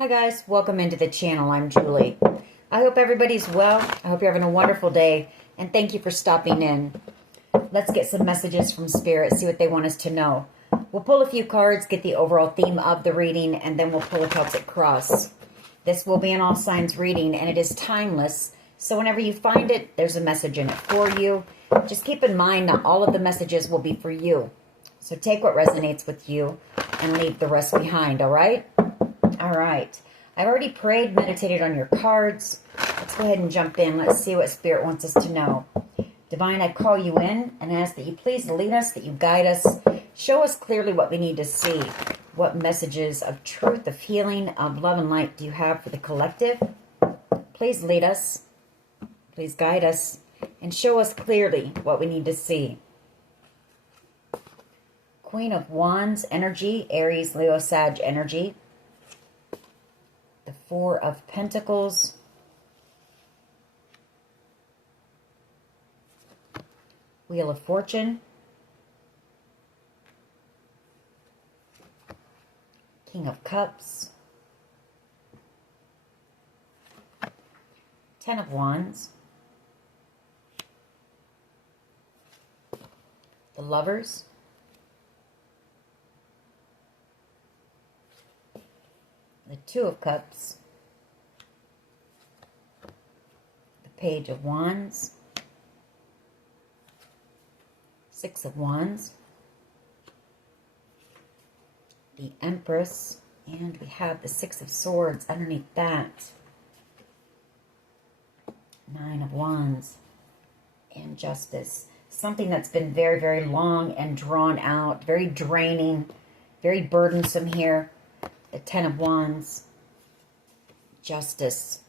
Hi guys, welcome into the channel. I'm Julie. I hope everybody's well. I hope you're having a wonderful day, and thank you for stopping in. Let's get some messages from Spirit, see what they want us to know. We'll pull a few cards, get the overall theme of the reading, and then we'll pull a Celtic cross. This will be an all signs reading, and it is timeless, so whenever you find it, there's a message in it for you. Just keep in mind, not all of the messages will be for you. So take what resonates with you and leave the rest behind, all right? All right, I've already prayed, meditated on your cards. Let's go ahead and jump in. Let's see what Spirit wants us to know. Divine, I call you in and ask that you please lead us, that you guide us. Show us clearly what we need to see. What messages of truth, of healing, of love and light do you have for the collective? Please lead us. Please guide us and show us clearly what we need to see. Queen of Wands energy, Aries, Leo, Sag energy. The Four of Pentacles. Wheel of Fortune. King of Cups. Ten of Wands. The Lovers. The Two of Cups, the Page of Wands, Six of Wands, the Empress, and we have the Six of Swords underneath that, Nine of Wands, and Justice. Something that's been very, very long and drawn out, very draining, very burdensome here. The Ten of Wands, Justice.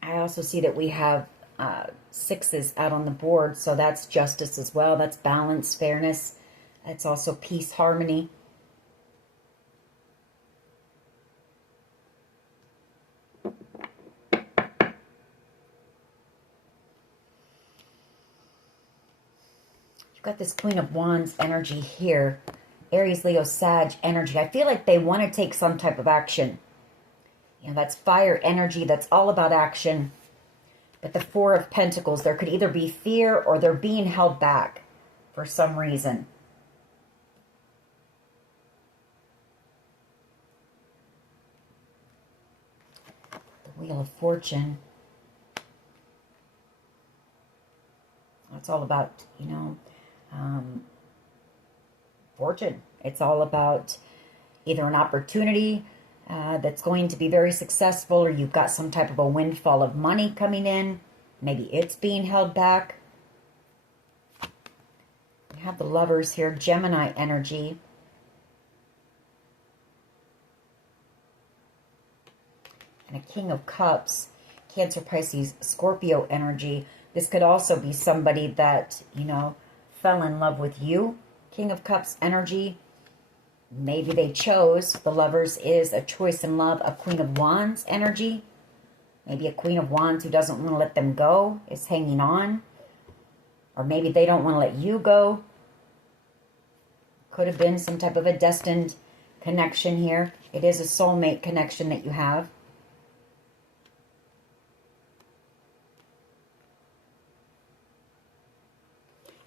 I also see that we have sixes out on the board, so that's justice as well. That's balance, fairness. That's also peace, harmony. You've got this Queen of Wands energy here. Aries, Leo, Sag energy. I feel like they want to take some type of action. You know, that's fire energy. That's all about action. But the Four of Pentacles, there could either be fear or they're being held back for some reason. The Wheel of Fortune. It's all about, fortune. It's all about either an opportunity that's going to be very successful, or you've got some type of a windfall of money coming in. Maybe it's being held back. We have the Lovers here, Gemini energy. And a King of Cups, Cancer, Pisces, Scorpio energy. This could also be somebody that, fell in love with you. King of Cups energy. Maybe they chose, the Lovers is a choice in love, a Queen of Wands energy. Maybe a Queen of Wands who doesn't want to let them go, is hanging on. Or maybe they don't want to let you go. Could have been some type of a destined connection here. It is a soulmate connection that you have.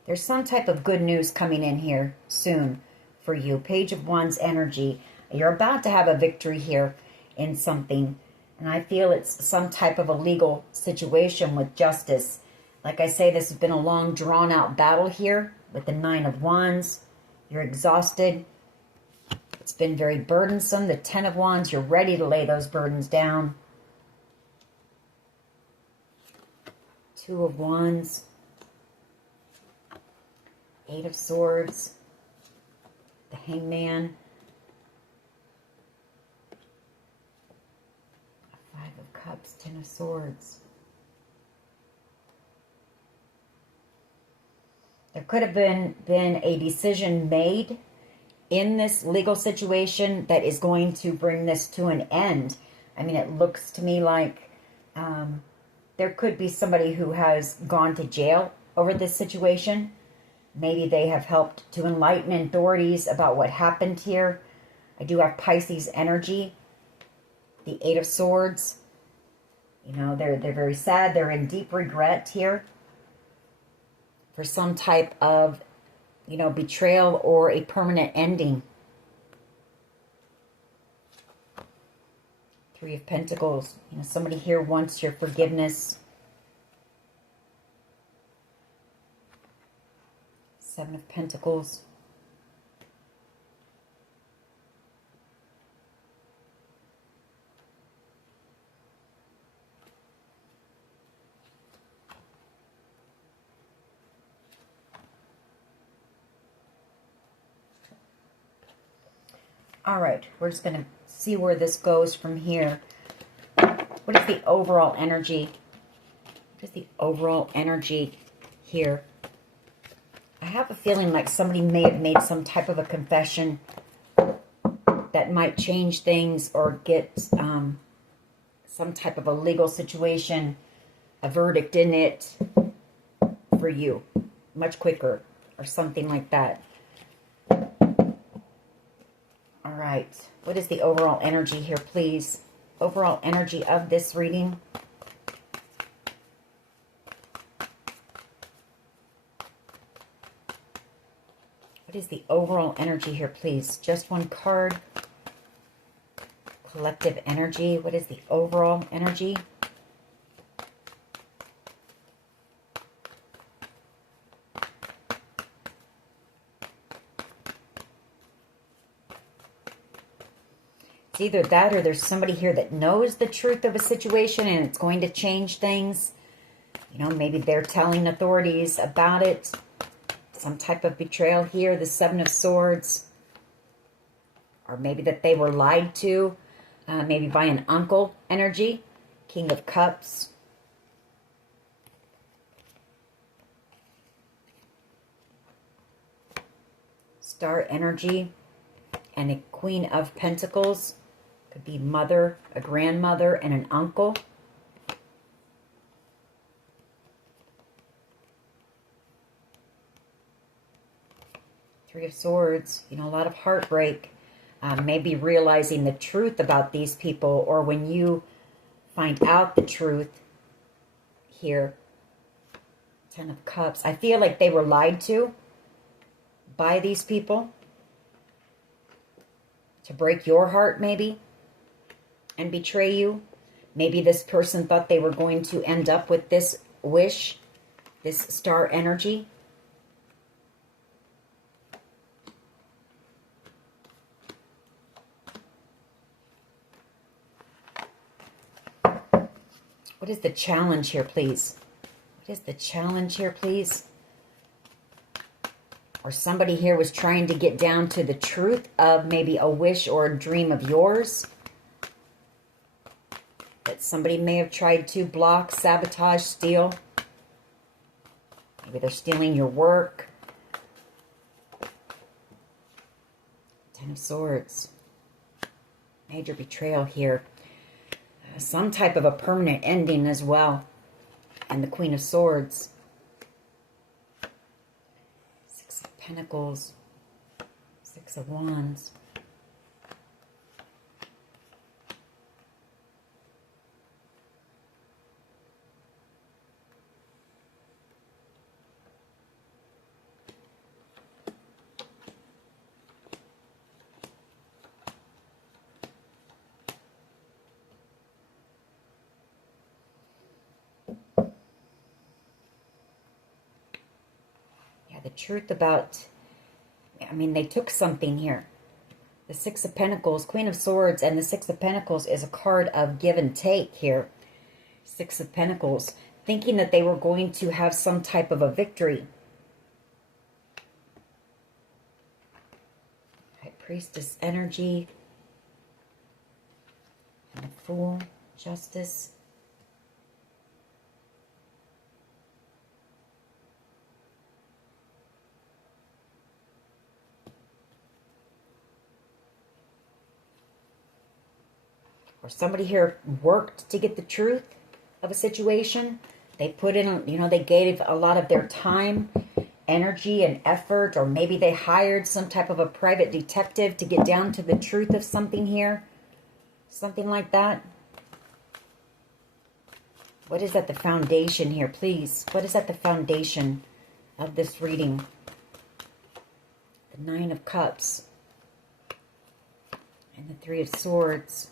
There's some type of good news coming in here soon for you. Page of Wands energy. You're about to have a victory here in something. And I feel it's some type of a legal situation with justice. Like I say, this has been a long, drawn-out battle here with the Nine of Wands. You're exhausted. It's been very burdensome. The Ten of Wands, you're ready to lay those burdens down. Two of Wands. Eight of Swords, the Hangman, Five of Cups, Ten of Swords. There could have been a decision made in this legal situation that is going to bring this to an end. I mean, it looks to me like there could be somebody who has gone to jail over this situation. Maybe they have helped to enlighten authorities about what happened here. I do have Pisces energy. The Eight of Swords. You know, they're very sad. They're in deep regret here for some type of, you know, betrayal or a permanent ending. Three of Pentacles. You know, somebody here wants your forgiveness. Seven of Pentacles. All right, we're just going to see where this goes from here. What is the overall energy? What is the overall energy here? I have a feeling like somebody may have made some type of a confession that might change things or get some type of a legal situation, a verdict in it for you much quicker or something like that. All right. What is the overall energy here, please? Overall energy of this reading. What is the overall energy here, please? Just one card. Collective energy. What is the overall energy? It's either that or there's somebody here that knows the truth of a situation and it's going to change things. You know, maybe they're telling authorities about it. Some type of betrayal here, the Seven of Swords. Or maybe that they were lied to. Maybe by an uncle energy. King of Cups. Star energy. And a Queen of Pentacles. Could be mother, a grandmother, and an uncle. Three of Swords. You know, a lot of heartbreak. Maybe realizing the truth about these people, or when you find out the truth here. Ten of Cups. I feel like they were lied to by these people to break your heart, maybe, and betray you. Maybe this person thought they were going to end up with this wish, this star energy. What is the challenge here, please? What is the challenge here, please? Or somebody here was trying to get down to the truth of maybe a wish or a dream of yours that somebody may have tried to block, sabotage, steal. Maybe they're stealing your work. Ten of Swords. Major betrayal here. Some type of a permanent ending as well. And the Queen of Swords. Six of Pentacles. Six of Wands. The truth about, I mean, they took something here. The Six of Pentacles, Queen of Swords, and the Six of Pentacles is a card of give and take here. Six of Pentacles, thinking that they were going to have some type of a victory. High Priestess energy. And the Fool, Justice. Or somebody here worked to get the truth of a situation. They put in, you know, they gave a lot of their time energy and effort, or maybe they hired some type of a private detective to get down to the truth of something here. Something like that. What is at the foundation here, please? What is at the foundation of this reading? The Nine of Cups. And the Three of Swords.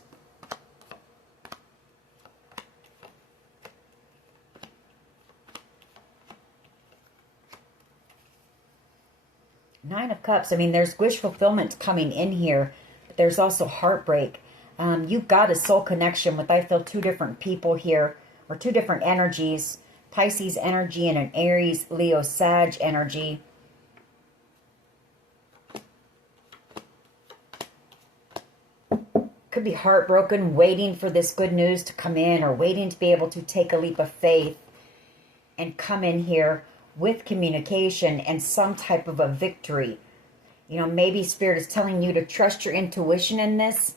Nine of Cups. I mean, there's wish fulfillment coming in here, but there's also heartbreak. You've got a soul connection with, I feel, two different people here, or two different energies. Pisces energy and an Aries, Leo, Sag energy. Could be heartbroken, waiting for this good news to come in, or waiting to be able to take a leap of faith and come in here with communication and some type of a victory. You know, maybe Spirit is telling you to trust your intuition in this.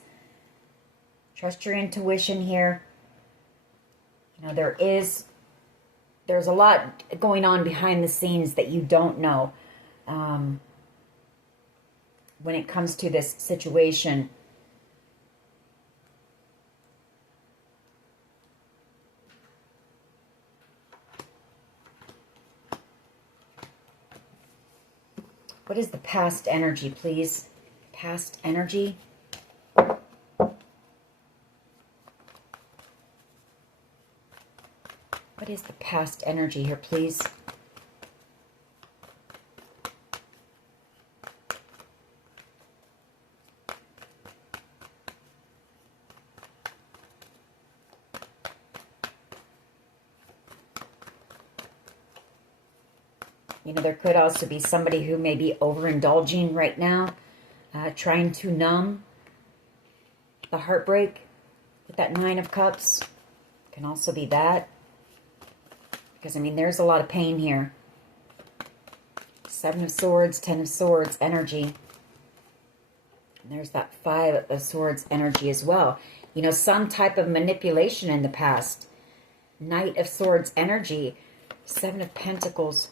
Trust your intuition here. You know, there's a lot going on behind the scenes that you don't know when it comes to this situation. What is the past energy, please? Past energy. What is the past energy here, please? You know, there could also be somebody who may be overindulging right now, trying to numb the heartbreak with that Nine of Cups. Can also be that. Because, I mean, there's a lot of pain here. Seven of Swords, Ten of Swords energy. And there's that Five of Swords energy as well. You know, some type of manipulation in the past. Knight of Swords energy. Seven of Pentacles.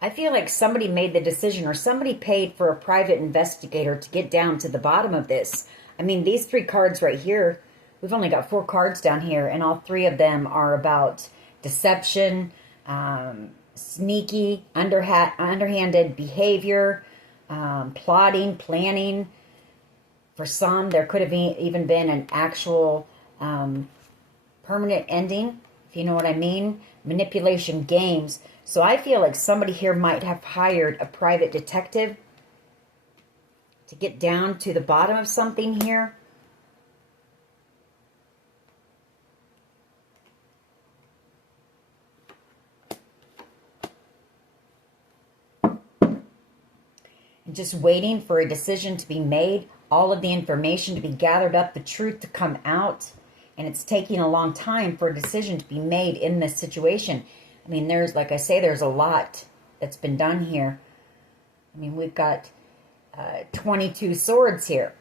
I feel like somebody made the decision, or somebody paid for a private investigator to get down to the bottom of this. I mean, these three cards right here, we've only got 4 cards down here, and all 3 of them are about deception, sneaky, underhanded behavior, plotting, planning. For some, there could have even been an actual permanent ending, if you know what I mean. Manipulation, games. So I feel like somebody here might have hired a private detective to get down to the bottom of something here. And just waiting for a decision to be made, all of the information to be gathered up, the truth to come out. And it's taking a long time for a decision to be made in this situation. I mean, there's, like I say, there's a lot that's been done here. I mean, we've got 22 swords here.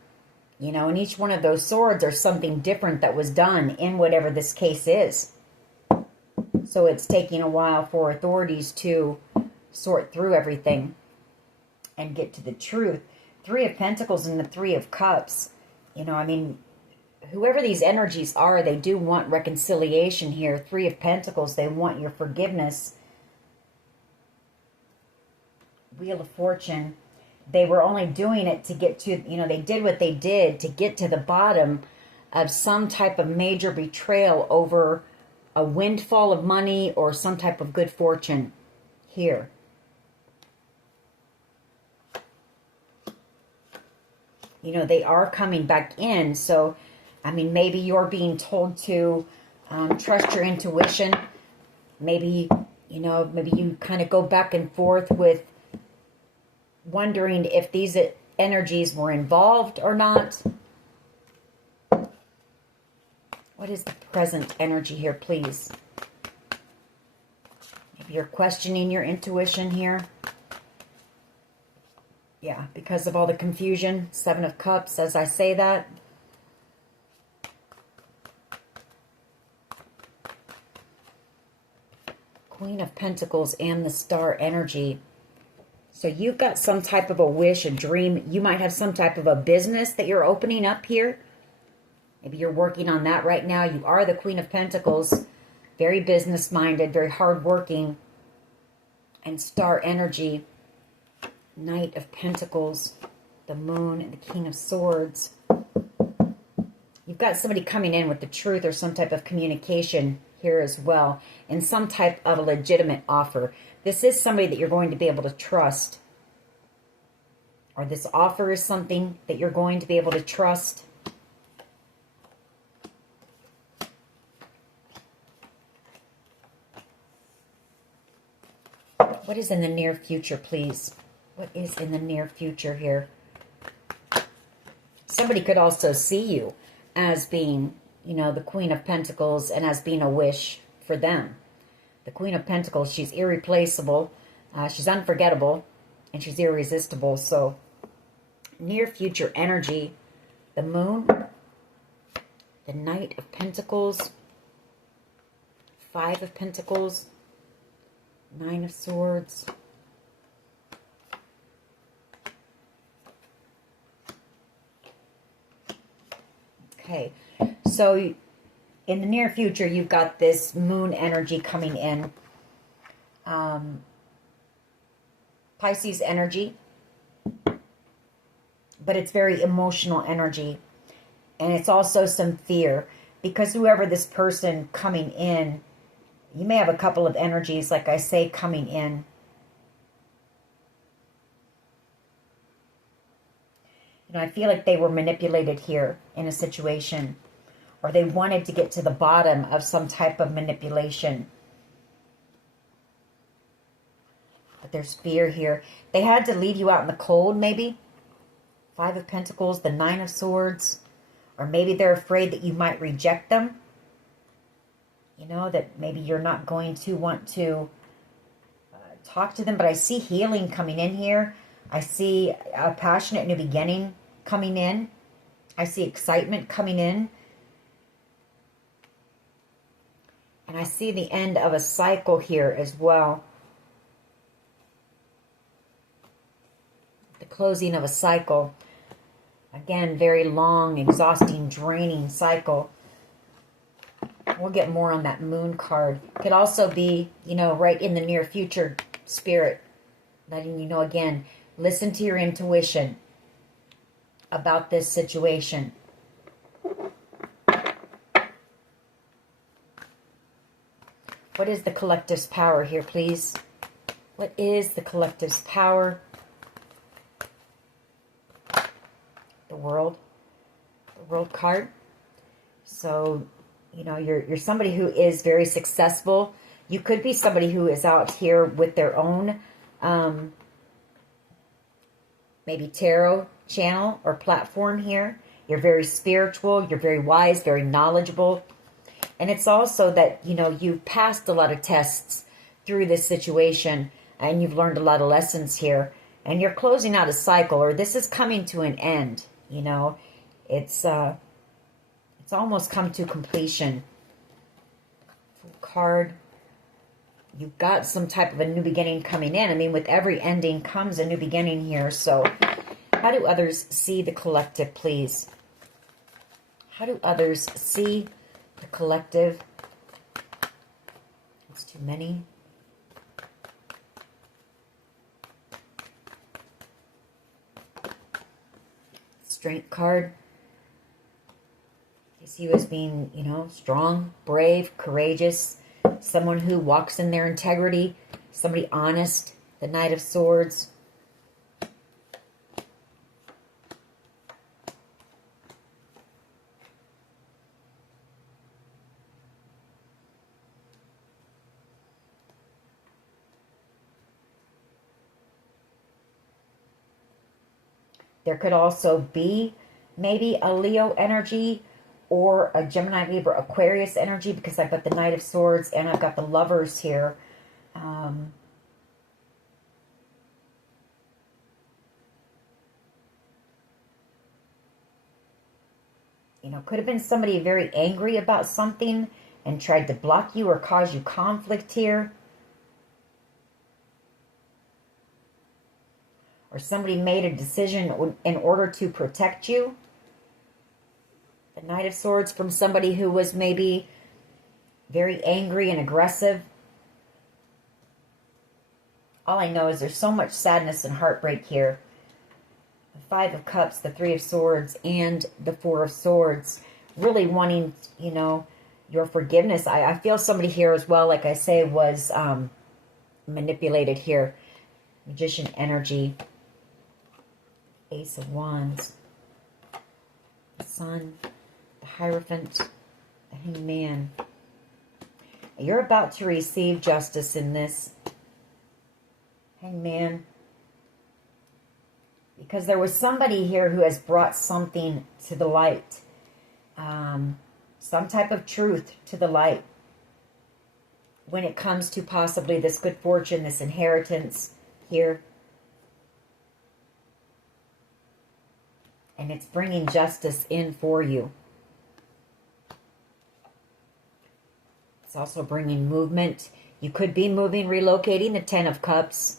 You know, and each one of those swords are something different that was done in whatever this case is. So it's taking a while for authorities to sort through everything and get to the truth. 3 of Pentacles and the 3 of Cups. You know, I mean, whoever these energies are, they do want reconciliation here. 3 of Pentacles, they want your forgiveness. Wheel of Fortune, they were only doing it to get to, you know, they did what they did to get to the bottom of some type of major betrayal over a windfall of money or some type of good fortune here. You know, they are coming back in, so I mean, maybe you're being told to trust your intuition. Maybe, you know, maybe you kind of go back and forth with wondering if these energies were involved or not. What is the present energy here, please? Maybe you're questioning your intuition here. Yeah, because of all the confusion. 7 of Cups, as I say that. Queen of Pentacles and the Star energy. So you've got some type of a wish, a dream. You might have some type of a business that you're opening up here. Maybe you're working on that right now. You are the Queen of Pentacles. Very business-minded, very hardworking. And Star energy. Knight of Pentacles. The Moon and the King of Swords. You've got somebody coming in with the truth or some type of communication here as well. And some type of a legitimate offer. This is somebody that you're going to be able to trust. Or this offer is something that you're going to be able to trust. What is in the near future, please? What is in the near future here? Somebody could also see you as being, you know, the Queen of Pentacles and as being a wish for them. The Queen of Pentacles, she's irreplaceable, she's unforgettable, and she's irresistible. So, near future energy, the Moon, the Knight of Pentacles, Five of Pentacles, Nine of Swords. Okay, so in the near future, you've got this Moon energy coming in. Pisces energy. But it's very emotional energy. And it's also some fear. Because whoever this person coming in, you may have a couple of energies, like I say, coming in. You know, I feel like they were manipulated here in a situation. Or they wanted to get to the bottom of some type of manipulation. But there's fear here. They had to leave you out in the cold, maybe. Five of Pentacles, the Nine of Swords. Or maybe they're afraid that you might reject them. You know, that maybe you're not going to want to talk to them. But I see healing coming in here. I see a passionate new beginning coming in. I see excitement coming in. And I see the end of a cycle here as well. The closing of a cycle. Again, very long, exhausting, draining cycle. We'll get more on that Moon card. Could also be, you know, right in the near future, Spirit. Letting you know again, listen to your intuition about this situation. What is the collective's power here, please? What is the collective's power? The World. The World card. So, you know, you're somebody who is very successful. You could be somebody who is out here with their own maybe tarot channel or platform here. You're very spiritual. You're very wise, very knowledgeable. And it's also that, you know, you've passed a lot of tests through this situation and you've learned a lot of lessons here. And you're closing out a cycle, or this is coming to an end, you know. It's almost come to completion. Full card. You've got some type of a new beginning coming in. I mean, with every ending comes a new beginning here. So how do others see the collective, please? How do others see the collective? It's too many. Strength card. You see you as being, you know, strong, brave, courageous, someone who walks in their integrity, somebody honest. The Knight of Swords. There could also be maybe a Leo energy or a Gemini, Libra, Aquarius energy, because I've got the Knight of Swords and I've got the Lovers here. You know, could have been somebody very angry about something and tried to block you or cause you conflict here. or somebody made a decision in order to protect you. The Knight of Swords from somebody who was maybe very angry and aggressive. All I know is there's so much sadness and heartbreak here. The Five of Cups, the Three of Swords, and the Four of Swords. Really wanting, you know, your forgiveness. I feel somebody here as well, like I say, was manipulated here. Magician energy. Ace of Wands. The Sun. The Hierophant. The Hanged Man. You're about to receive justice in this. Hanged Man. Because there was somebody here who has brought something to the light. Some type of truth to the light. When it comes to possibly this good fortune, this inheritance here. And it's bringing justice in for you. It's also bringing movement. You could be moving, relocating. The Ten of Cups.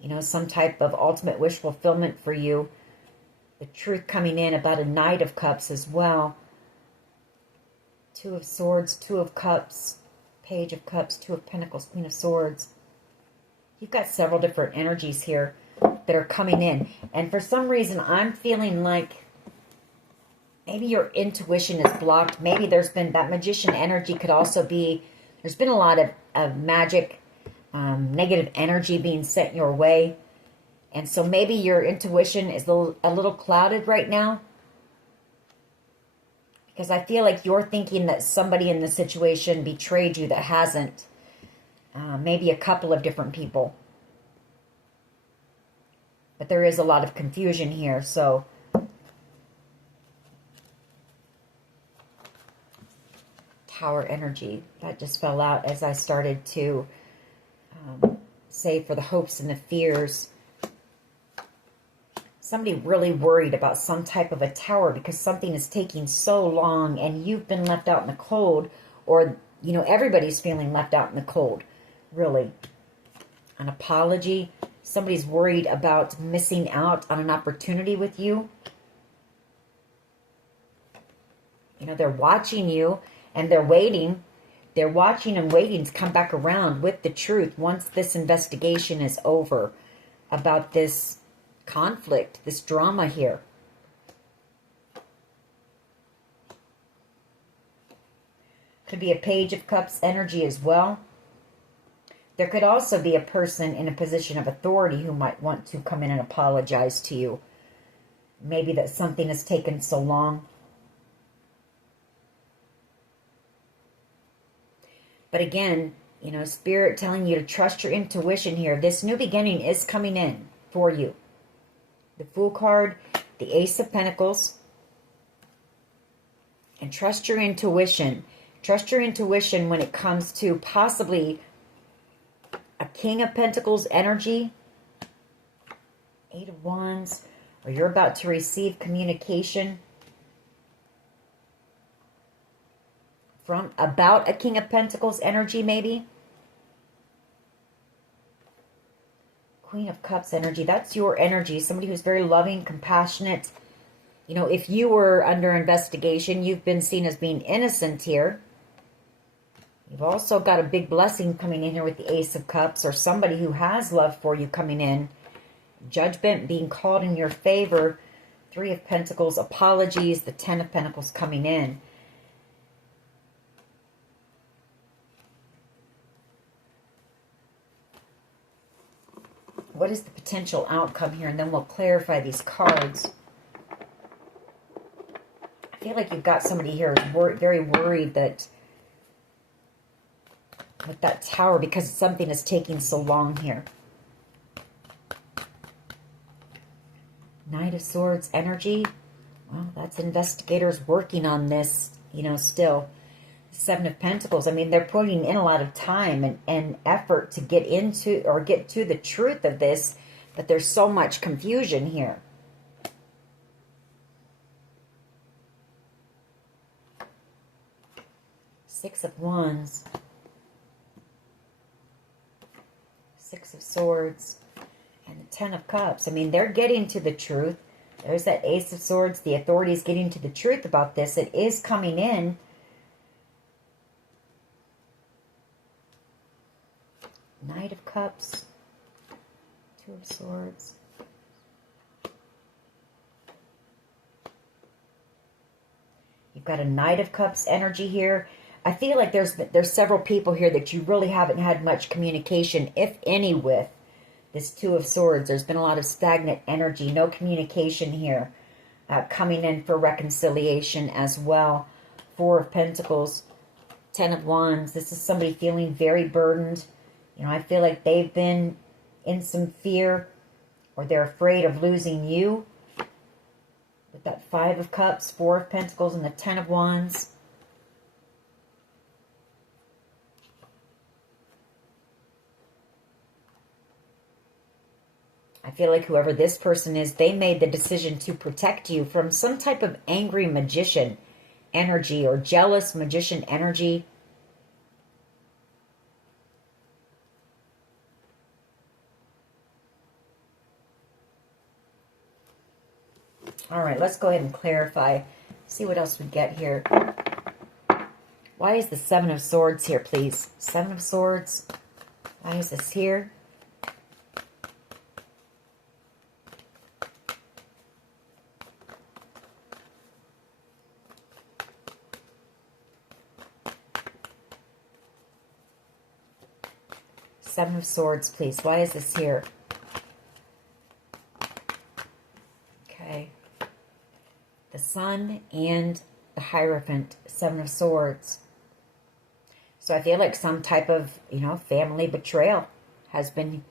You know, some type of ultimate wish fulfillment for you. The truth coming in about a Knight of Cups as well. Two of Swords, Two of Cups, Page of Cups, Two of Pentacles, Queen of Swords. You've got several different energies here that are coming in. And for some reason, I'm feeling like maybe your intuition is blocked. Maybe there's been that magician energy could also be, there's been a lot of magic, negative energy being sent your way. And so maybe your intuition is a little clouded right now. Because I feel like you're thinking that somebody in the situation betrayed you that hasn't. Maybe a couple of different people. But there is a lot of confusion here, so. Tower energy. That just fell out as I started to say for the hopes and the fears. Somebody really worried about some type of a tower because something is taking so long and you've been left out in the cold, or, you know, everybody's feeling left out in the cold, really. An apology. Somebody's worried about missing out on an opportunity with you. You know, they're watching you and they're waiting. They're watching and waiting to come back around with the truth once this investigation is over about this conflict, this drama here. Could be a Page of Cups energy as well. There could also be a person in a position of authority who might want to come in and apologize to you. Maybe that something has taken so long. But again, you know, Spirit telling you to trust your intuition here. This new beginning is coming in for you. The Fool card, the Ace of Pentacles. And trust your intuition. Trust your intuition when it comes to possibly a King of Pentacles energy. Eight of Wands. Or you're about to receive communication from about a King of Pentacles energy, maybe. Queen of Cups energy. That's your energy. Somebody who's very loving, compassionate. You know, if you were under investigation, you've been seen as being innocent here. You've also got a big blessing coming in here with the Ace of Cups, or somebody who has love for you coming in. Judgment being called in your favor. Three of Pentacles, apologies. The Ten of Pentacles coming in. What is the potential outcome here? And then we'll clarify these cards. I feel like you've got somebody here who's very worried that with that tower, because something is taking so long here. Knight of Swords energy. Well, that's investigators working on this, you know, still. Seven of Pentacles. I mean, they're putting in a lot of time and effort to get into or get to the truth of this, but there's so much confusion here. Six of Wands. Six of Swords. And the Ten of Cups. I mean, they're getting to the truth. There's that Ace of Swords. The authorities getting to the truth about this. It is coming in. Knight of Cups. Two of Swords. You've got a Knight of Cups energy here. I feel like there's several people here that you really haven't had much communication, if any, with. This Two of Swords. There's been a lot of stagnant energy. No communication here. Coming in for reconciliation as well. Four of Pentacles. Ten of Wands. This is somebody feeling very burdened. You know, I feel like they've been in some fear, or they're afraid of losing you. With that Five of Cups, Four of Pentacles, and the Ten of Wands. I feel like whoever this person is, they made the decision to protect you from some type of angry magician energy or jealous magician energy. All right, let's go ahead and clarify. See what else we get here. Why is the Seven of Swords here, please? Seven of Swords. Why is this here? Seven of Swords, please. Why is this here? Okay. The Sun and the Hierophant. Seven of Swords. So I feel like some type of, family betrayal has been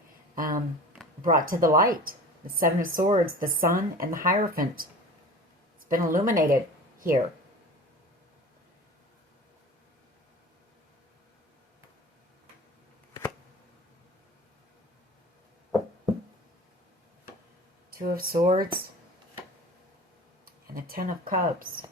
brought to the light. The Seven of Swords, the Sun, and the Hierophant. It's been illuminated here. Two of Swords and the Ten of Cups.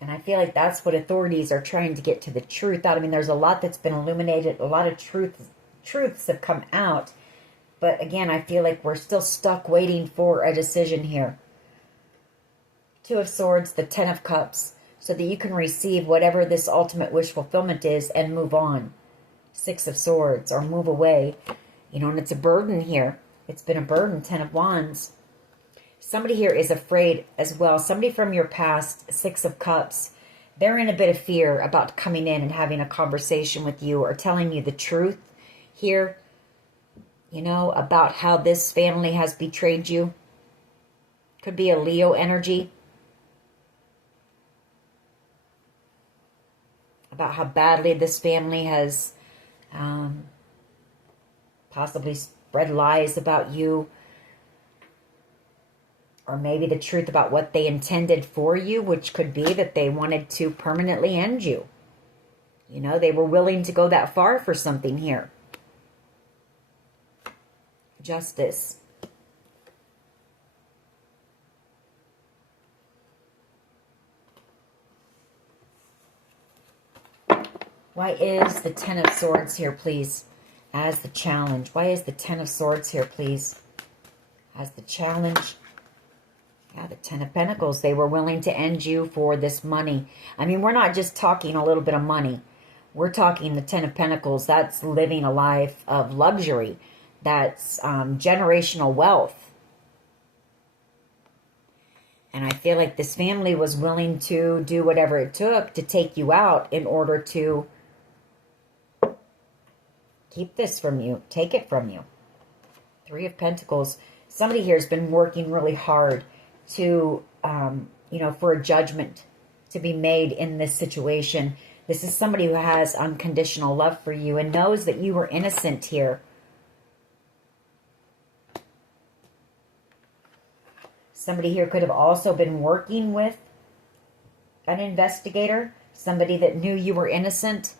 And I feel like that's what authorities are trying to get to the truth out. I mean, there's a lot that's been illuminated. A lot of truths have come out. But again, I feel like we're still stuck waiting for a decision here. Two of Swords, the Ten of Cups, so that you can receive whatever this ultimate wish fulfillment is and move on. Six of Swords, or move away. And it's a burden here. It's been a burden. Ten of Wands. Somebody here is afraid as well. Somebody from your past, Six of Cups, they're in a bit of fear about coming in and having a conversation with you or telling you the truth here, about how this family has betrayed you. Could be a Leo energy. About how badly this family has possibly spread lies about you. Or maybe the truth about what they intended for you, which could be that they wanted to permanently end you. They were willing to go that far for something here. Justice. Why is the Ten of Swords here, please, as the challenge? Why is the Ten of Swords here, please, as the challenge? Yeah, the Ten of Pentacles. They were willing to end you for this money. I mean, we're not just talking a little bit of money. We're talking the Ten of Pentacles. That's living a life of luxury. That's generational wealth. And I feel like this family was willing to do whatever it took to take you out in order to keep this from you. Take it from you. Three of Pentacles. Somebody here has been working really hard to, for a judgment to be made in this situation. This is somebody who has unconditional love for you and knows that you were innocent here. Somebody here could have also been working with an investigator, somebody that knew you were innocent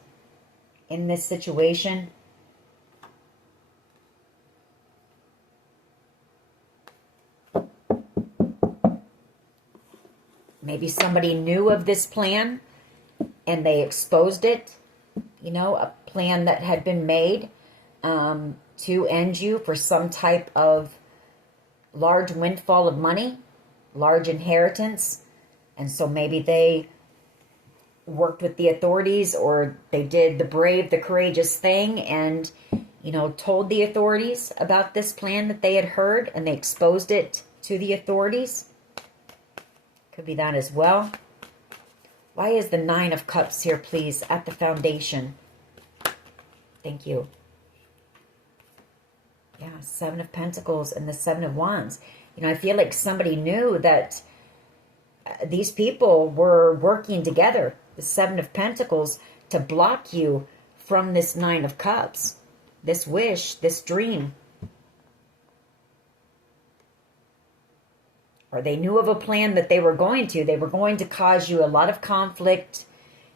in this situation. Maybe somebody knew of this plan and they exposed it. You know, a plan that had been made to end you for some type of large windfall of money, large inheritance. And so maybe they worked with the authorities, or they did the brave, the courageous thing and, you know, told the authorities about this plan that they had heard, and they exposed it to the authorities. Could be that as well. Why is the Nine of Cups here, please, at the foundation? Thank you. Yeah, Seven of Pentacles and the Seven of Wands. You know, I feel like somebody knew that these people were working together, the Seven of Pentacles, to block you from this Nine of Cups, this wish, this dream. Or they knew of a plan that they were going to. They were going to cause you a lot of conflict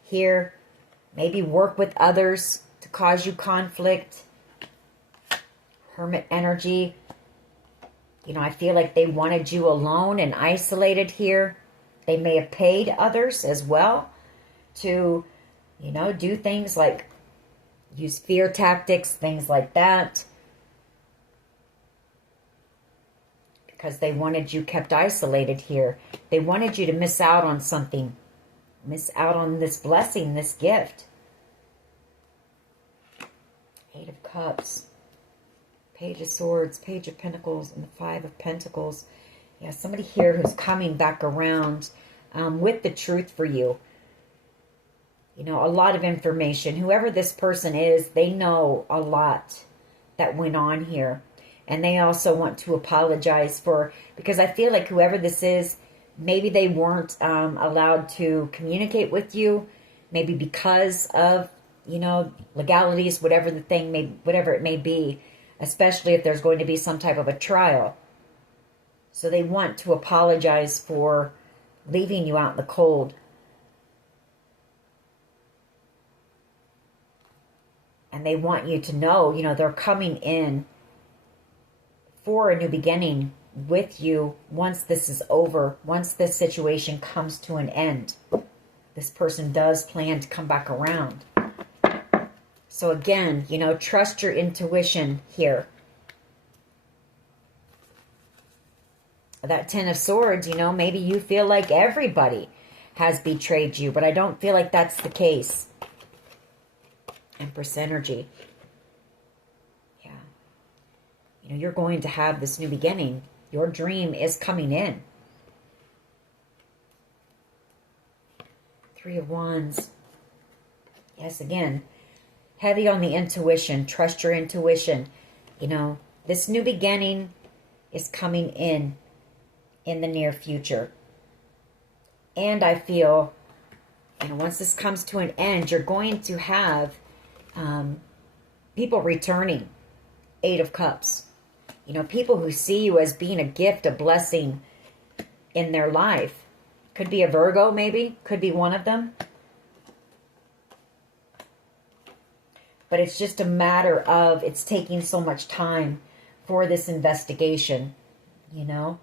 here. Maybe work with others to cause you conflict. Hermit energy. You know, I feel like they wanted you alone and isolated here. They may have paid others as well to, you know, do things like use fear tactics, things like that. Because they wanted you kept isolated here. They wanted you to miss out on something. Miss out on this blessing, this gift. Eight of Cups. Page of Swords, Page of Pentacles, and the Five of Pentacles. Yeah, somebody here who's coming back around with the truth for you. You know, a lot of information. Whoever this person is, they know a lot that went on here. And they also want to apologize for, because I feel like whoever this is, maybe they weren't allowed to communicate with you. Maybe because of, you know, legalities, whatever the thing may, whatever it may be. Especially if there's going to be some type of a trial. So they want to apologize for leaving you out in the cold. And they want you to know, you know, they're coming in for a new beginning with you once this is over, once this situation comes to an end. This person does plan to come back around. So again, you know, trust your intuition here. That Ten of Swords, you know, maybe you feel like everybody has betrayed you, but I don't feel like that's the case. Empress energy. Yeah. You know, you're going to have this new beginning. Your dream is coming in. Three of Wands. Yes, again. Heavy on the intuition. Trust your intuition. You know, this new beginning is coming in the near future. And I feel, you know, once this comes to an end, you're going to have people returning. Eight of Cups. You know, people who see you as being a gift, a blessing in their life. Could be a Virgo, maybe. Could be one of them. But it's just a matter of, it's taking so much time for this investigation, you know.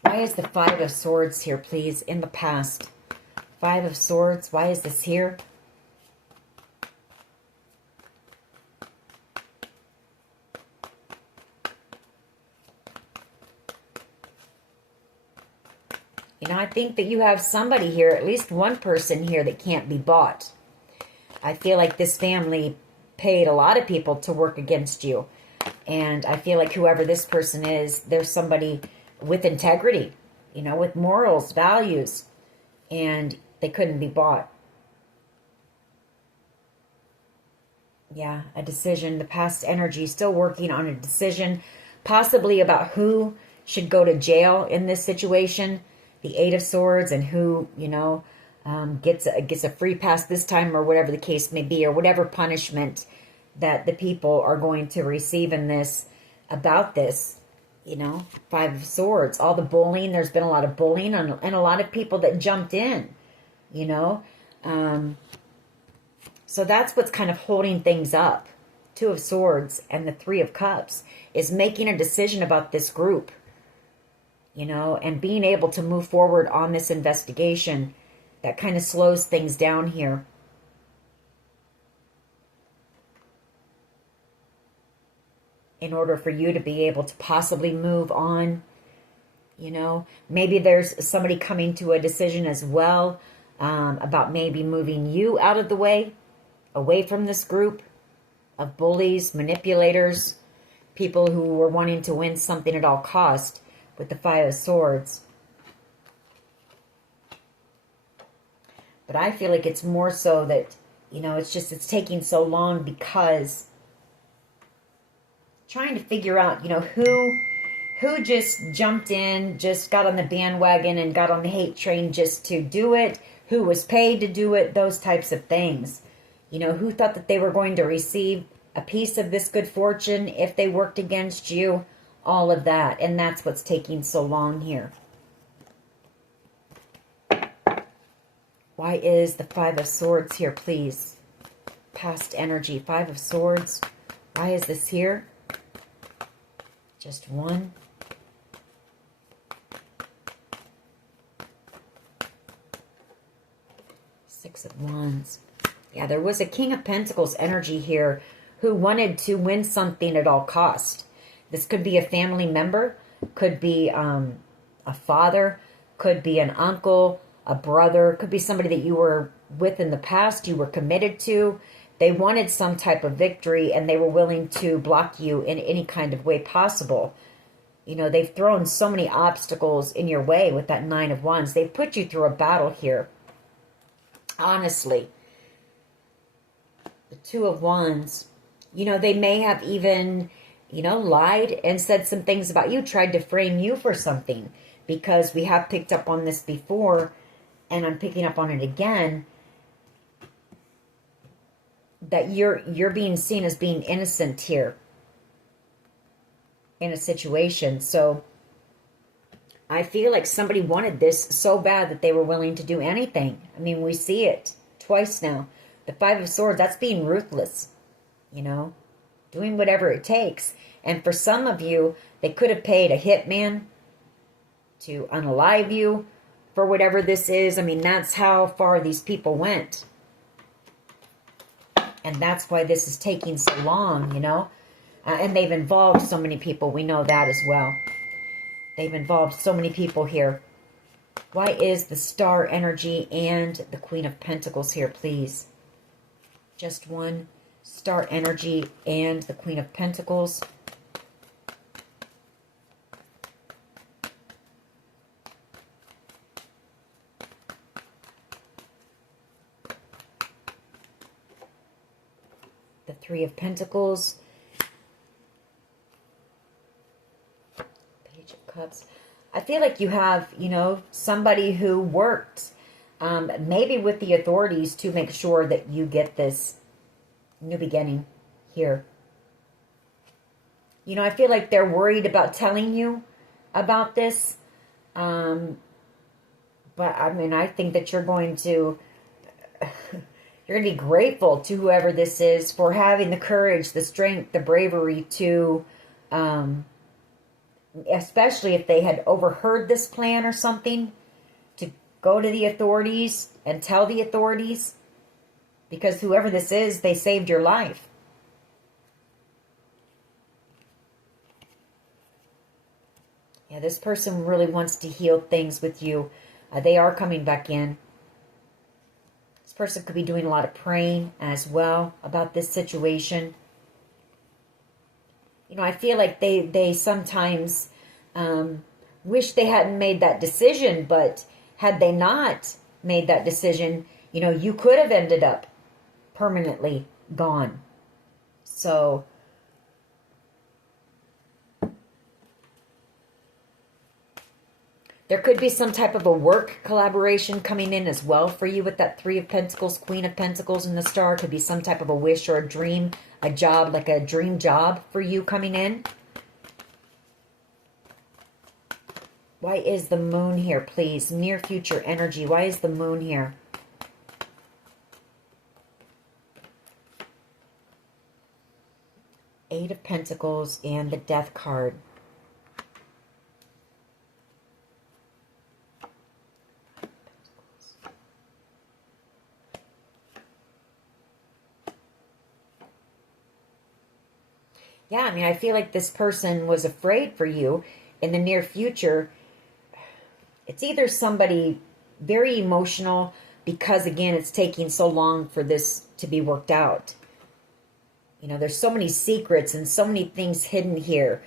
Why is the Five of Swords here, please, in the past? Five of Swords, why is this here? You know, I think that you have somebody here, at least one person here that can't be bought. I feel like this family paid a lot of people to work against you. And I feel like whoever this person is, there's somebody with integrity, you know, with morals, values, and they couldn't be bought. Yeah, a decision. The past energy, still working on a decision, possibly about who should go to jail in this situation. The Eight of Swords, and who, you know, gets a free pass this time, or whatever the case may be, or whatever punishment that the people are going to receive in this, about this, you know. Five of Swords, all the bullying. There's been a lot of bullying and a lot of people that jumped in, you know. So that's what's kind of holding things up Two of Swords and the Three of Cups, is making a decision about this group, you know, and being able to move forward on this investigation. That kind of slows things down here. In order for you to be able to possibly move on, you know. Maybe there's somebody coming to a decision as well about maybe moving you out of the way, away from this group of bullies, manipulators, people who were wanting to win something at all cost with the Five of Swords. But I feel like it's more so that, you know, it's taking so long because trying to figure out, you know, who just jumped in, just got on the bandwagon and got on the hate train just to do it, who was paid to do it, those types of things. You know, who thought that they were going to receive a piece of this good fortune if they worked against you, all of that. And that's what's taking so long here. Why is the Five of Swords here, please? Past energy, Five of Swords. Why is this here? Just one. Six of Wands. Yeah, there was a King of Pentacles energy here who wanted to win something at all cost. This could be a family member, could be a father, could be an uncle, a brother, could be somebody that you were with in the past, you were committed to. They wanted some type of victory and they were willing to block you in any kind of way possible. You know, they've thrown so many obstacles in your way with that Nine of Wands. They've put you through a battle here. Honestly. The Two of Wands. You know, they may have even, you know, lied and said some things about you, tried to frame you for something. Because we have picked up on this before, and I'm picking up on it again, that you're being seen as being innocent here in a situation. So I feel like somebody wanted this so bad that they were willing to do anything. I mean, we see it twice now. The Five of Swords, that's being ruthless, you know, doing whatever it takes. And for some of you, they could have paid a hitman to unalive you for whatever this is. I mean, that's how far these people went. And that's why this is taking so long, you know. And they've involved so many people. We know that as well. They've involved so many people here. Why is the Star energy and the Queen of Pentacles here, please? Just one. Star energy and the Queen of Pentacles. The Three of Pentacles. Page of Cups. I feel like you have, you know, somebody who worked maybe with the authorities to make sure that you get this new beginning here. You know, I feel like they're worried about telling you about this. But, I mean, I think that you're going to... You're going to be grateful to whoever this is for having the courage, the strength, the bravery to, especially if they had overheard this plan or something, to go to the authorities and tell the authorities. Because whoever this is, they saved your life. Yeah, this person really wants to heal things with you. They are coming back in. This person could be doing a lot of praying as well about this situation. You know, I feel like they sometimes wish they hadn't made that decision, but had they not made that decision, you know, you could have ended up permanently gone. So there could be some type of a work collaboration coming in as well for you with that Three of Pentacles, Queen of Pentacles, and the Star. Could be some type of a wish or a dream, a job, like a dream job for you coming in. Why is the Moon here, please? Near future energy. Why is the Moon here? Eight of Pentacles and the Death card. Yeah, I mean, I feel like this person was afraid for you in the near future. It's either somebody very emotional because, again, it's taking so long for this to be worked out. You know, there's so many secrets and so many things hidden here.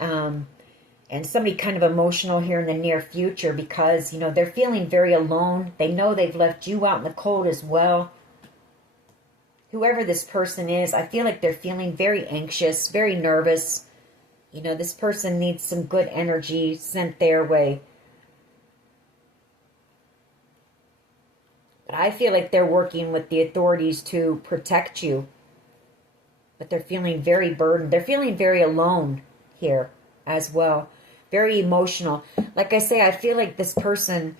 And somebody kind of emotional here in the near future because, you know, they're feeling very alone. They know they've left you out in the cold as well. Whoever this person is, I feel like they're feeling very anxious, very nervous. You know, this person needs some good energy sent their way. But I feel like they're working with the authorities to protect you. But they're feeling very burdened. They're feeling very alone here as well. Very emotional. Like I say, I feel like this person,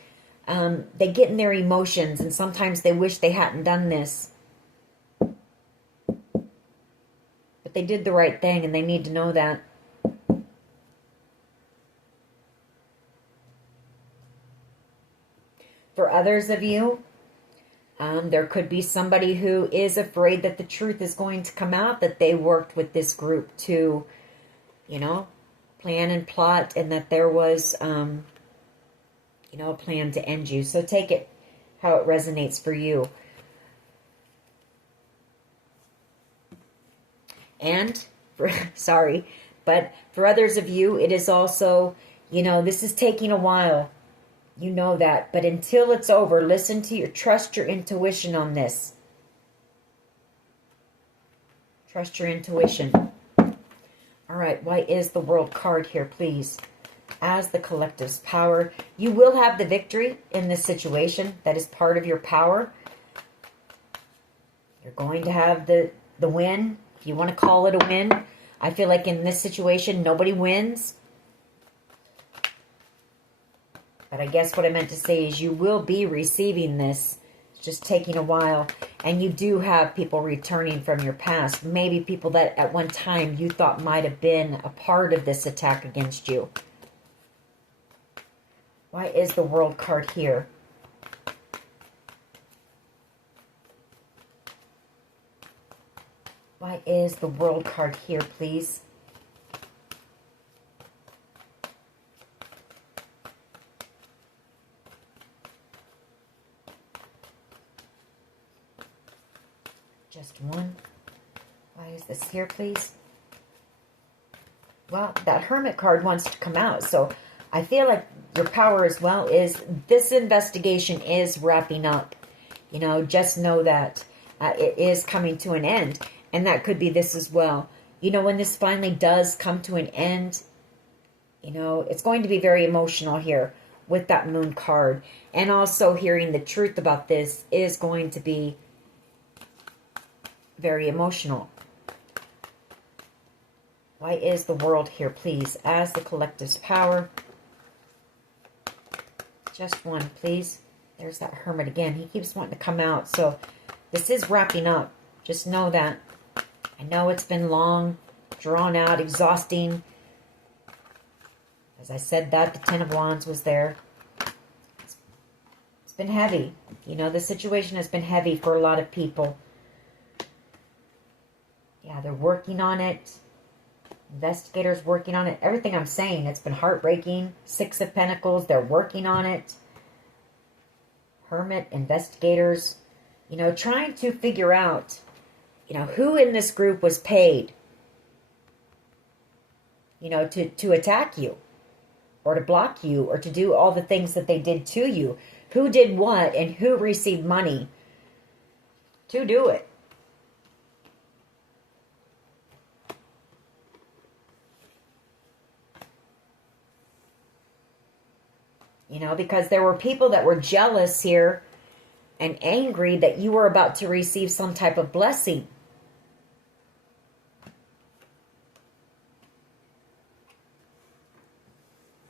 they get in their emotions and sometimes they wish they hadn't done this. But they did the right thing and they need to know that. For others of you, there could be somebody who is afraid that the truth is going to come out, that they worked with this group to, you know, plan and plot, and that there was, you know, a plan to end you. So take it how it resonates for you. And, sorry, but for others of you, it is also, you know, this is taking a while. You know that. But until it's over, listen to trust your intuition on this. Trust your intuition. All right, why is the World card here, please? As the collective's power, you will have the victory in this situation. That is part of your power. You're going to have the win, if you want to call it a win. I feel like in this situation, nobody wins. But I guess what I meant to say is you will be receiving this. It's just taking a while. And you do have people returning from your past. Maybe people that at one time you thought might have been a part of this attack against you. Why is the World card here? Why is the World card here, please? Just one. Why is this here, please? Well, that Hermit card wants to come out. So I feel like your power as well is this investigation is wrapping up. You know, just know that it is coming to an end. And that could be this as well. You know, when this finally does come to an end, you know, it's going to be very emotional here with that Moon card. And also hearing the truth about this is going to be very emotional. Why is the World here, please? As the collective's power. Just one, please. There's that Hermit again. He keeps wanting to come out. So this is wrapping up. Just know that. I know it's been long, drawn out, exhausting. As I said that, the Ten of Wands was there. It's been heavy. You know, the situation has been heavy for a lot of people. Yeah, they're working on it. Investigators working on it. Everything I'm saying, it's been heartbreaking. Six of Pentacles, they're working on it. Hermit, investigators, you know, trying to figure out, you know, who in this group was paid, you know, to attack you or to block you or to do all the things that they did to you. Who did what and who received money to do it. You know, because there were people that were jealous here and angry that you were about to receive some type of blessing.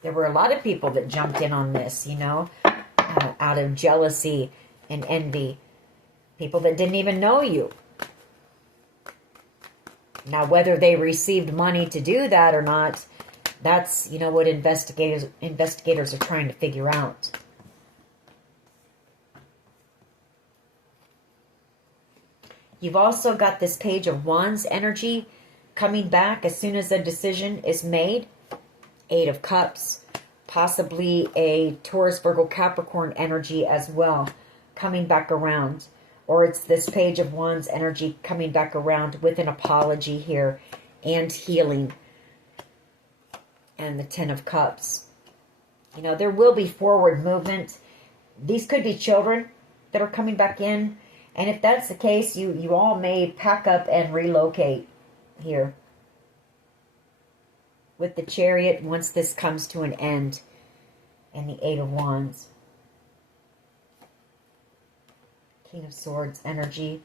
There were a lot of people that jumped in on this, you know, out of jealousy and envy. People that didn't even know you. Now, whether they received money to do that or not, that's, you know, what investigators are trying to figure out. You've also got this Page of Wands energy coming back as soon as a decision is made. 8 of Cups, possibly a Taurus, Virgo, Capricorn energy as well, coming back around. Or it's this Page of Wands energy coming back around with an apology here and healing. And the 10 of Cups. You know, there will be forward movement. These could be children that are coming back in. And if that's the case, you all may pack up and relocate here. With the Chariot, once this comes to an end. And the 8 of Wands. King of Swords energy.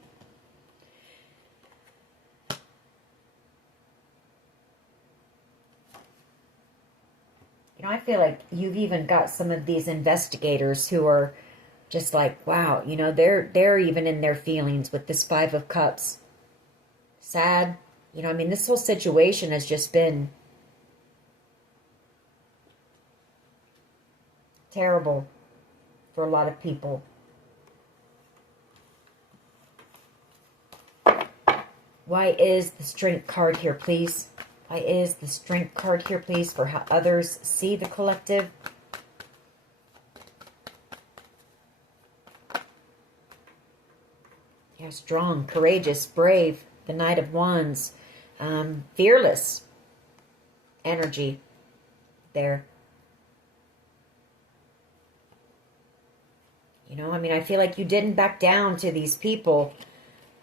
You know, I feel like you've even got some of these investigators who are just like, wow, you know, they're even in their feelings with this 5 of Cups. Sad. You know, I mean, this whole situation has just been terrible for a lot of people. Why is the Strength card here, please? Why is the Strength card here, please, for how others see the collective? Yeah, strong, courageous, brave. The Knight of Wands. Fearless energy there. You know, I mean, I feel like you didn't back down to these people.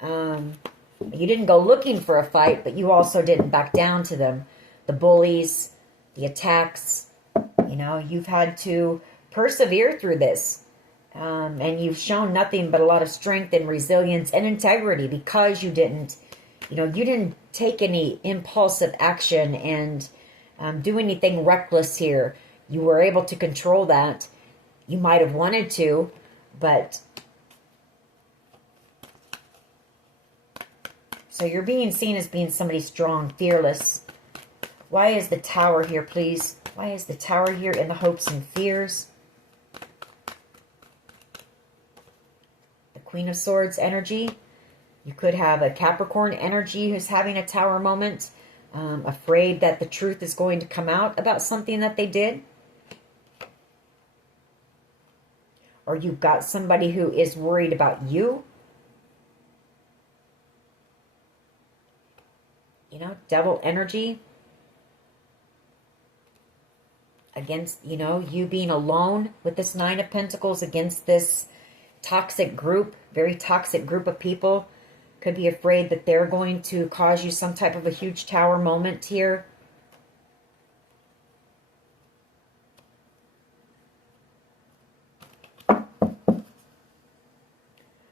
You didn't go looking for a fight, but you also didn't back down to them. The bullies, the attacks, you know, you've had to persevere through this. And you've shown nothing but a lot of strength and resilience and integrity because you didn't, you know, you didn't take any impulsive action and do anything reckless here. You were able to control that. You might have wanted to, but... So you're being seen as being somebody strong, fearless. Why is the Tower here, please? Why is the Tower here in the hopes and fears? The Queen of Swords energy. You could have a Capricorn energy who's having a Tower moment. Afraid that the truth is going to come out about something that they did. Or you've got somebody who is worried about you. You know, Devil energy. Against, you know, you being alone with this 9 of Pentacles against this toxic group, very toxic group of people. Could be afraid that they're going to cause you some type of a huge Tower moment here.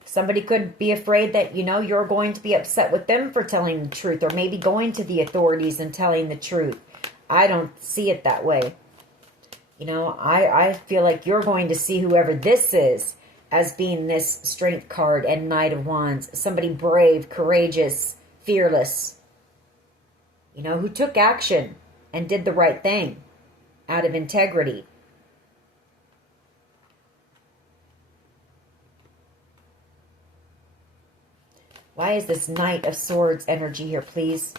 Somebody could be afraid that, you know, you're going to be upset with them for telling the truth, or maybe going to the authorities and telling the truth. I don't see it that way. You know, I feel like you're going to see whoever this is as being this Strength card and Knight of Wands. Somebody brave, courageous, fearless. You know, who took action and did the right thing out of integrity. Why is this Knight of Swords energy here, please?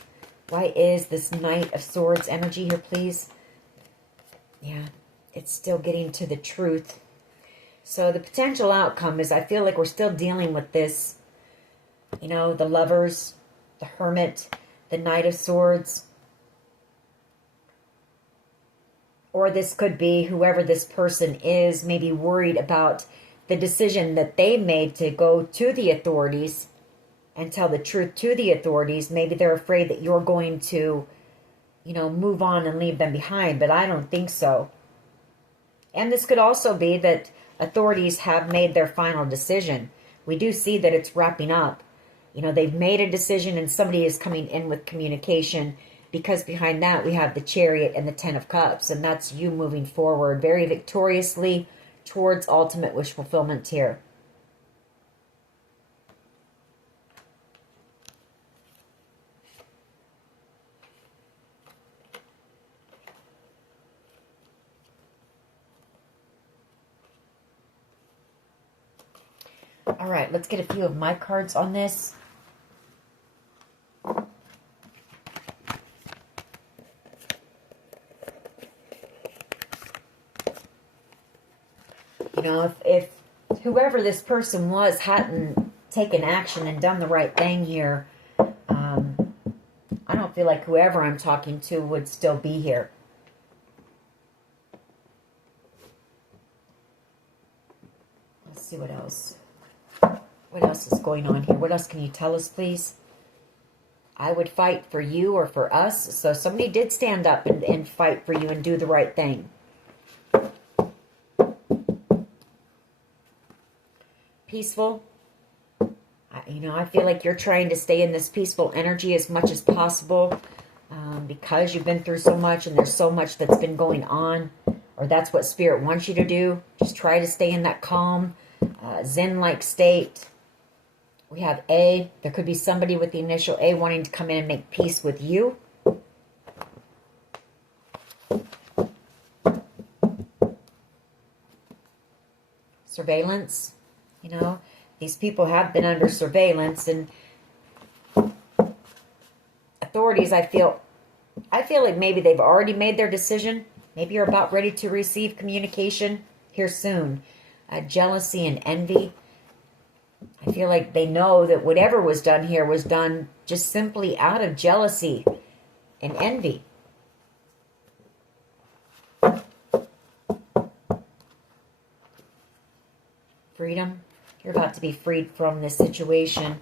Why is this Knight of Swords energy here, please? Yeah, it's still getting to the truth. So the potential outcome is I feel like we're still dealing with this. You know, the Lovers, the Hermit, the Knight of Swords. Or this could be whoever this person is, maybe worried about the decision that they made to go to the authorities and tell the truth to the authorities. Maybe they're afraid that you're going to, you know, move on and leave them behind, but I don't think so. And this could also be that authorities have made their final decision. We do see that it's wrapping up. You know, they've made a decision and somebody is coming in with communication, because behind that we have the Chariot and the 10 of Cups, and that's you moving forward very victoriously towards ultimate wish fulfillment here. All right, let's get a few of my cards on this. You know, if whoever this person was hadn't taken action and done the right thing here, I don't feel like whoever I'm talking to would still be here. Let's see what else. What else is going on here? What else can you tell us, please? I would fight for you or for us. So somebody did stand up and fight for you and do the right thing. Peaceful. You know, I feel like you're trying to stay in this peaceful energy as much as possible because you've been through so much and there's so much that's been going on, or that's what Spirit wants you to do. Just try to stay in that calm, Zen-like state. We have A. There could be somebody with the initial A wanting to come in and make peace with you. Surveillance. You know, these people have been under surveillance, and authorities, I feel like maybe they've already made their decision. Maybe you're about ready to receive communication here soon. Jealousy and envy. I feel like they know that whatever was done here was done just simply out of jealousy and envy. Freedom. You're about to be freed from this situation.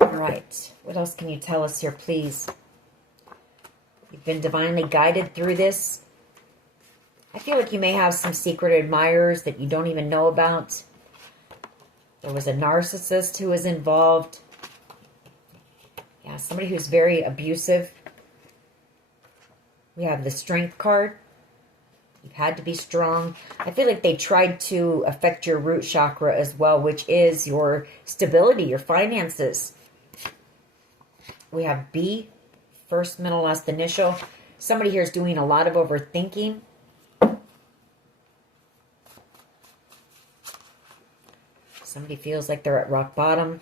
All right. What else can you tell us here, please? You've been divinely guided through this. I feel like you may have some secret admirers that you don't even know about. There was a narcissist who was involved. Yeah, somebody who's very abusive. We have the Strength card. You've had to be strong. I feel like they tried to affect your root chakra as well, which is your stability, your finances. We have B, first, middle, last initial. Somebody here is doing a lot of overthinking. Somebody feels like they're at rock bottom.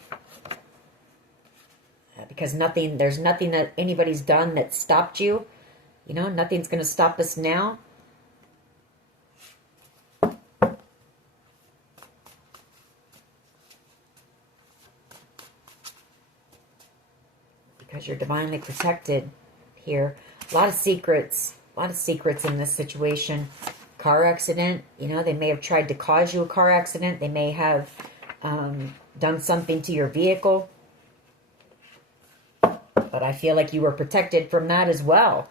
Because there's nothing that anybody's done that stopped you. You know, nothing's going to stop us now. Because you're divinely protected here. A lot of secrets in this situation. Car accident, you know, they may have tried to cause you a car accident. They may have done something to your vehicle. But I feel like you were protected from that as well.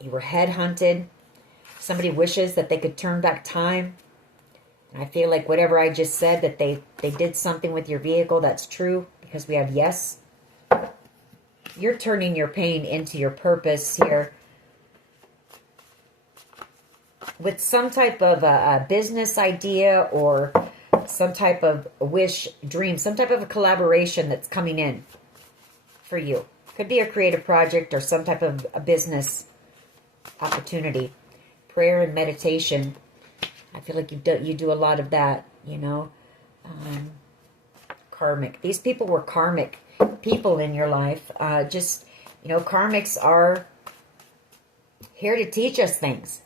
You were headhunted. Somebody wishes that they could turn back time. And I feel like whatever I just said, that they did something with your vehicle, that's true. Because we have yes. You're turning your pain into your purpose here. With some type of a business idea or some type of wish, dream, some type of a collaboration that's coming in for you. Could be a creative project or some type of a business opportunity. Prayer and meditation. I feel like you do a lot of that, you know. Karmic. These people were karmic people in your life. Just, you know, karmics are here to teach us things,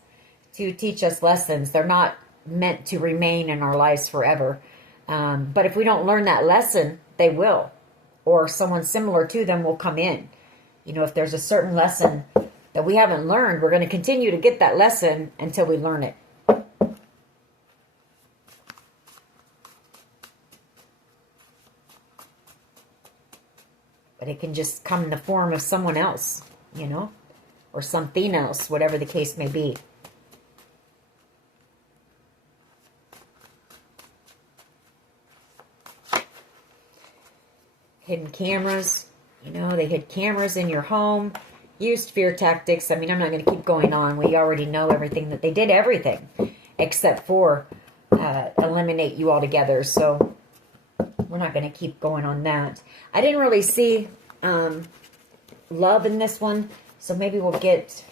to teach us lessons. They're not meant to remain in our lives forever. But if we don't learn that lesson, they will. Or someone similar to them will come in. You know, if there's a certain lesson that we haven't learned, we're going to continue to get that lesson until we learn it. But it can just come in the form of someone else, you know, or something else, whatever the case may be. Hidden cameras, you know, they hid cameras in your home, used fear tactics. I mean, I'm not going to keep going on. We already know everything, that they did everything except for eliminate you altogether. So we're not going to keep going on that. I didn't really see love in this one, so maybe we'll get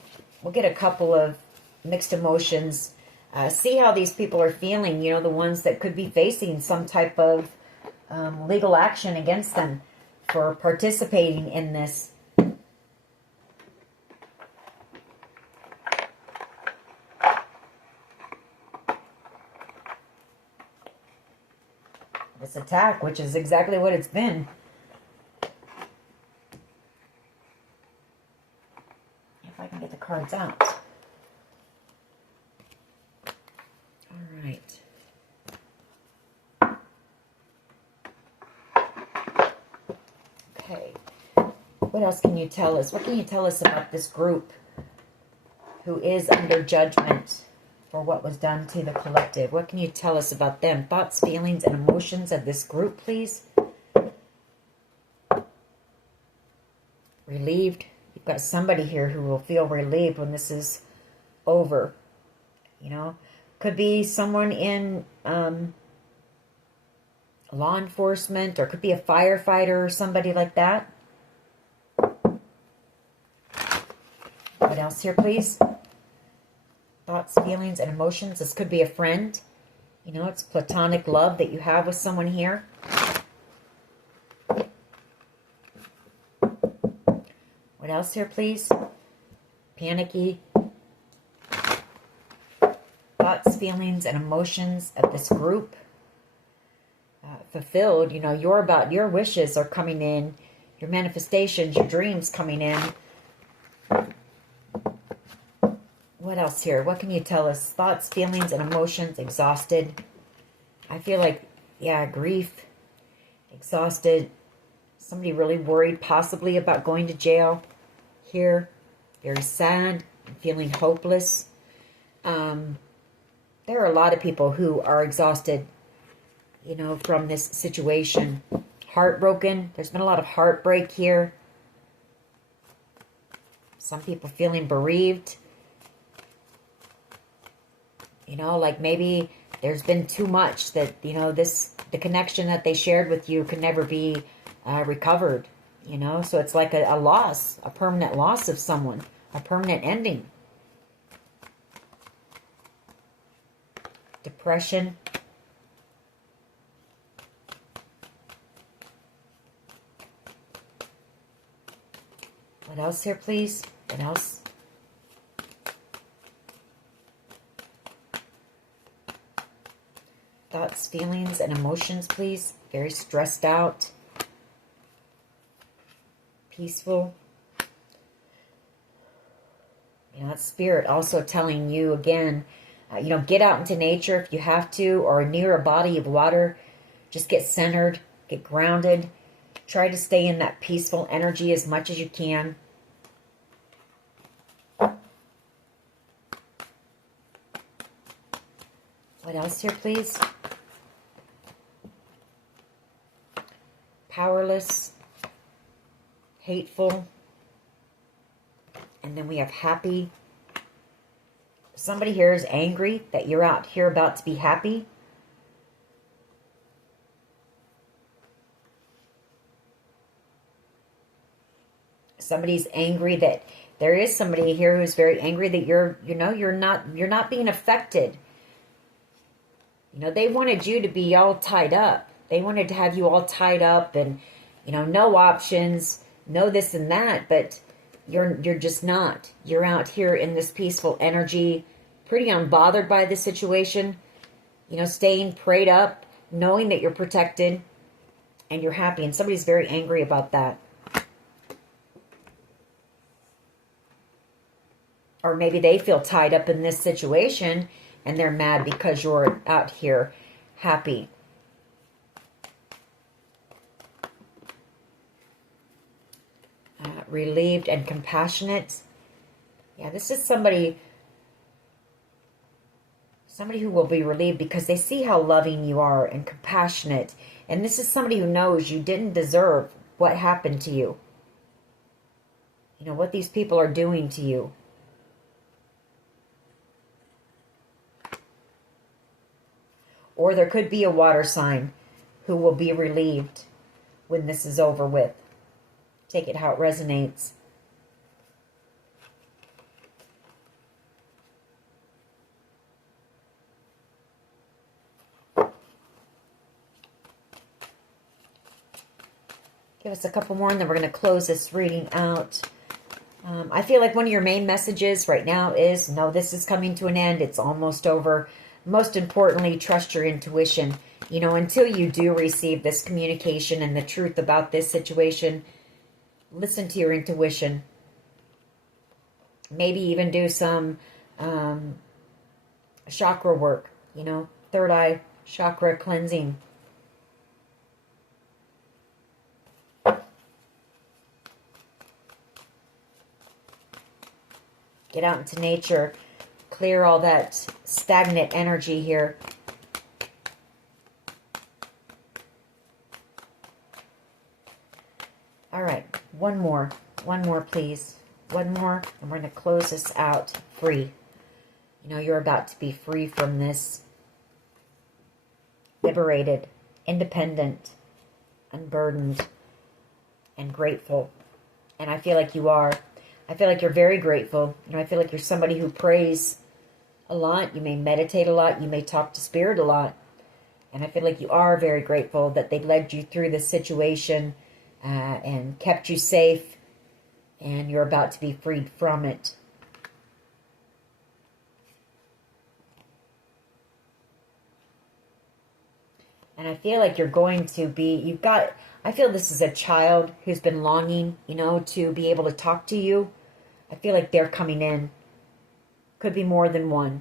a couple of mixed emotions. See how these people are feeling, you know, the ones that could be facing some type of legal action against them for participating in this. This attack, which is exactly what it's been. If I can get the cards out. All right. Okay. What else can you tell us? What can you tell us about this group who is under judgment for what was done to the collective? What can you tell us about them? Thoughts, feelings, and emotions of this group, please. Relieved. You've got somebody here who will feel relieved when this is over. You know, could be someone in law enforcement, or could be a firefighter or somebody like that. What else here, please? Thoughts, feelings, and emotions. This could be a friend. You know, it's platonic love that you have with someone here. What else here, please? Panicky. Thoughts, feelings, and emotions of this group. Fulfilled. You know, your wishes are coming in. Your manifestations, your dreams coming in. What else here? What can you tell us? Thoughts, feelings, and emotions. Exhausted. I feel like, yeah, grief. Exhausted. Somebody really worried possibly about going to jail here. Very sad. Feeling hopeless. There are a lot of people who are exhausted, you know, from this situation. Heartbroken. There's been a lot of heartbreak here. Some people feeling bereaved. You know, like maybe there's been too much that, you know, the connection that they shared with you can never be recovered, you know. So it's like a loss, a permanent loss of someone, a permanent ending. Depression. What else here, please? What else? Thoughts, feelings, and emotions, please. Very stressed out. Peaceful. You know, that's spirit also telling you again, you know, get out into nature if you have to, or near a body of water. Just get centered, get grounded. Try to stay in that peaceful energy as much as you can. What else here, please? Powerless, hateful, and then we have happy. Somebody here is angry that you're out here about to be happy. Somebody's angry that there is somebody here who's very angry that you're not being affected. You know, they wanted you to be all tied up. They wanted to have you all tied up and, you know, no options, no this and that, but you're just not. You're out here in this peaceful energy, pretty unbothered by the situation, you know, staying prayed up, knowing that you're protected and you're happy. And somebody's very angry about that. Or maybe they feel tied up in this situation and they're mad because you're out here happy. Relieved and compassionate. Yeah, this is somebody who will be relieved because they see how loving you are and compassionate. And this is somebody who knows you didn't deserve what happened to you. You know, what these people are doing to you. Or there could be a water sign who will be relieved when this is over with. Take it how it resonates. Give us a couple more, and then we're going to close this reading out. I feel like one of your main messages right now is, no, this is coming to an end. It's almost over. Most importantly, trust your intuition. You know, until you do receive this communication and the truth about this situation, listen to your intuition. Maybe even do some chakra work, you know, third eye chakra cleansing. Get out into nature. Clear all that stagnant energy here. All right, one more, please. One more, and we're going to close this out free. You know, you're about to be free from this. Liberated, independent, unburdened, and grateful. And I feel like you are. I feel like you're very grateful. You know, I feel like you're somebody who prays a lot. You may meditate a lot. You may talk to Spirit a lot. And I feel like you are very grateful that they led you through this situation and kept you safe. And you're about to be freed from it. And I feel like you're going to be, I feel this is a child who's been longing, you know, to be able to talk to you. I feel like they're coming in. Could be more than one.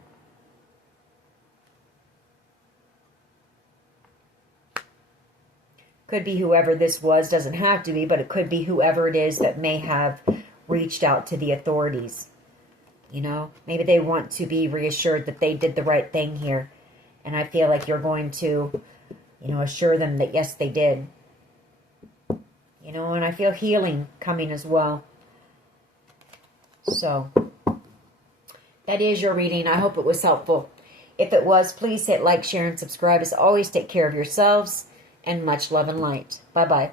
Could be whoever this was, doesn't have to be, but it could be whoever it is that may have reached out to the authorities. You know, maybe they want to be reassured that they did the right thing here. And I feel like you're going to, you know, assure them that yes, they did. You know, and I feel healing coming as well. So, that is your reading. I hope it was helpful. If it was, please hit like, share, and subscribe. As always, take care of yourselves, and much love and light. Bye-bye.